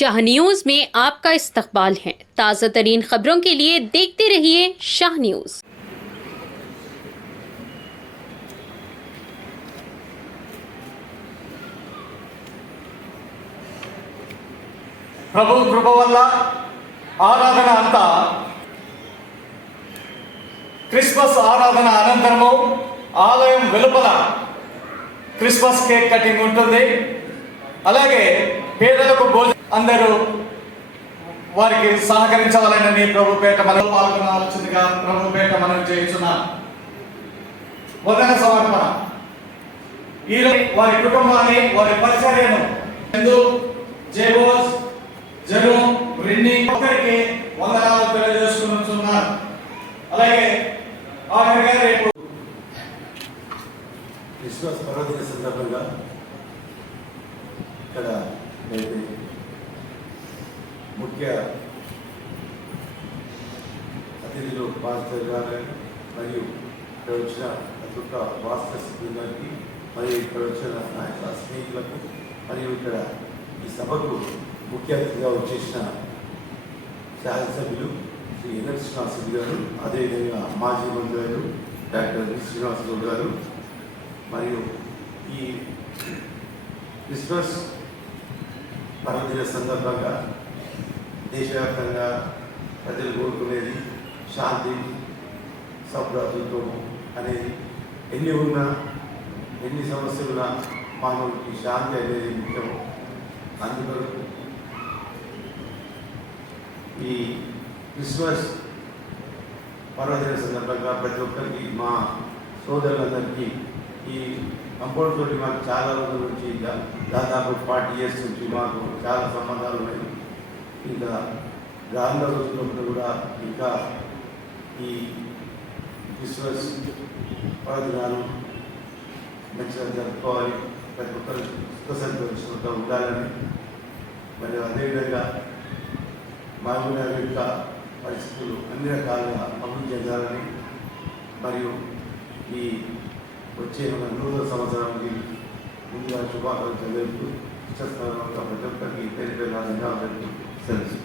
Shah news में आपका इस्तकबाल है। ताज़ा तरीन खबरों के लिए देखते रहिए शाह न्यूज। ప్రభు కృప వల్ల ఆరాధన అంతా క్రిస్మస్ ఆరాధన అనంతరము ఆలయం వెలుపల క్రిస్మస్ కేక్ కటింగ్ ఉంటుంది. అలాగే పేదలకు భోజనం అందరూ వారికి సహకరించవాలని ప్రభుపేట మనం పాల్గొనాల్సిందిగా ప్రభుపేట మనం చేస్తున్న వదన సమర్పణ ఈరోజు వారి కుటుంబాన్ని వారి పరిచర్యను హిందూ జేబోస్ జను రిన్ని ఒకరికి వందనాలు తెలియజేసుకుంటున్నారు. అలాగే ఆఖరిగా రేపు క్రిస్మస్ పర్వదిన సందర్భంగా ఇక్కడ ముఖ్య అతిథులు పాస్టర్ గారు మరియు ఇక్కడ వచ్చిన అదొక వాస్తవ బృందానికి మరియు ఇక్కడ వచ్చిన నాయకుల స్నేహితులకు మరియు ఇక్కడ ఈ సభకు ముఖ్య అతిథిగా వచ్చేసిన శాసనసభ్యులు శ్రీ ఎన్ఎల్ శ్రీనివాసరెడ్డి గారు, అదేవిధంగా మాజీ మంత్రులు డాక్టర్ వి శ్రీనివాసరావు గారు మరియు ఈ క్రిస్మస్ పర్వదిన సందర్భంగా దేశవ్యాప్తంగా ప్రజలు కోరుకునేది శాంతి సౌభ్రాతృత్వం అనేది. ఎన్ని ఉన్నా ఎన్ని సమస్యలున్నా మానవుడికి శాంతి అనేది ముఖ్యం. అందుకొరకు ఈ క్రిస్మస్ పర్వదిన సందర్భంగా ప్రతి ఒక్కరికి మా సోదరులందరికీ ఈ కంపౌండ్ తోటి మాకు చాలా రోజుల నుంచి దాదాపు 40 years నుంచి మాకు చాలా సంబంధాలు ఉన్నాయి. ఇంకా రానున్న రోజుల్లో కూడా ఇంకా ఈ క్రిస్మస్ పర్వదినాలు మంచిగా జరుపుకోవాలి, ప్రతి ఒక్కరు సుఖ సంతోషంగా ఉండాలని మరియు అదేవిధంగా మహబూబ్నగర్ యొక్క పరిస్థితులు అన్ని రకాలుగా అభివృద్ధి చెందాలని మరియు ఈ వచ్చే మన నూతన సంవత్సరానికి ముందుగా శుభాకాంక్షలు తెలుపుతూ ప్రతి ఒక్కరికి పేరు ధన్యవాదాలు తెలుసు.